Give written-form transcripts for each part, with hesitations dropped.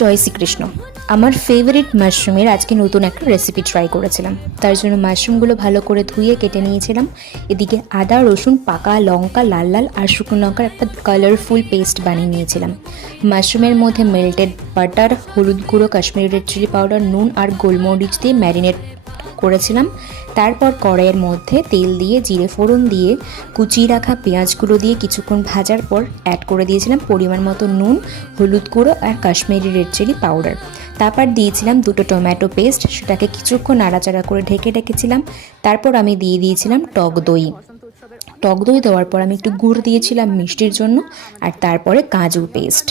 জয় শ্রীকৃষ্ণ। আমার ফেভারিট মাশরুমের আজকে নতুন একটা রেসিপি ট্রাই করেছিলাম। তার জন্য মাশরুমগুলো ভালো করে ধুয়ে কেটে নিয়েছিলাম। এদিকে আদা, রসুন, পাকা লঙ্কা, লাল লাল আর শুকনো লঙ্কার একটা কালারফুল পেস্ট বানিয়ে নিয়েছিলাম। মাশরুমের মধ্যে মেল্টেড বাটার, হলুদ গুঁড়ো, কাশ্মীরি রেড চিলি পাউডার, নুন আর গোলমরিচ দিয়ে ম্যারিনেট করেছিলাম। তারপর কড়াইয়ের মধ্যে তেল দিয়ে জিরে ফোড়ন দিয়ে কুচিয়ে রাখা পেঁয়াজগুলো দিয়ে কিছুক্ষণ ভাজার পর অ্যাড করে দিয়েছিলাম পরিমাণ মতো নুন, হলুদ গুঁড়ো আর কাশ্মীরি রেড চিলি পাউডার। তারপর দিয়েছিলাম 2টো টমেটো পেস্ট, সেটাকে কিছুক্ষণ নাড়াচাড়া করে ঢেকে রেখেছিলাম। তারপর আমি দিয়ে দিয়েছিলাম টক দই। টক দই দেওয়ার পর আমি একটু গুড় দিয়েছিলাম মিষ্টির জন্য, আর তারপরে কাজু পেস্ট।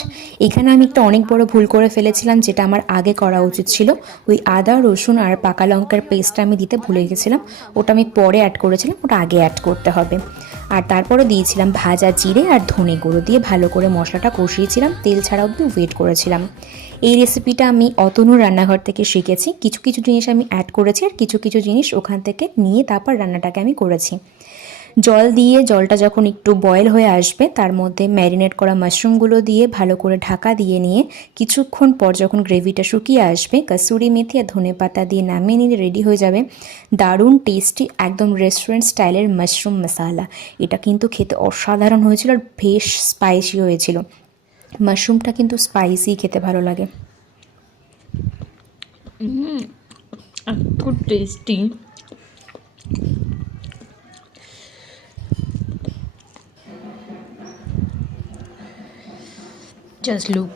এখানে আমি একটা অনেক বড় ভুল করে ফেলেছিলাম, যেটা আমার আগে করা উচিত ছিল। ওই আদা, রসুন আর পাকা লঙ্কার পেস্টটা আমি দিতে ভুলে গেছিলাম। ওটা আমি পরে অ্যাড করেছিলাম, ওটা আগে অ্যাড করতে হবে। আর তারপরে দিয়েছিলাম ভাজা জিরে আর ধনে গুঁড়ো দিয়ে ভালো করে মশলাটা কষিয়েছিলাম, তেল ছাড়া অবধি ওয়েট করেছিলাম। এই রেসিপিটা আমি অতনুর রান্নাঘর থেকে শিখেছি। কিছু কিছু জিনিস আমি অ্যাড করেছি আর কিছু কিছু জিনিস ওখান থেকে নিয়ে তারপর রান্নাটাকে আমি করেছি। জল দিয়ে জলটা যখন একটু বয়েল হয়ে আসবে, তার মধ্যে ম্যারিনেট করা মাশরুমগুলো দিয়ে ভালো করে ঢাকা দিয়ে নিয়ে কিছুক্ষণ পর যখন গ্রেভিটা শুকিয়ে আসবে, কাসুরি মেথি আর ধনেপাতা দিয়ে নামিয়ে নিলে রেডি হয়ে যাবে দারুণ টেস্টি একদম রেস্টুরেন্ট স্টাইলের মাশরুম মশালা। এটা কিন্তু খেতে অসাধারণ হয়েছিল আর বেশ স্পাইসি হয়েছিল। মাশরুমটা কিন্তু স্পাইসি খেতে ভালো লাগে। এত টেস্টি। Just look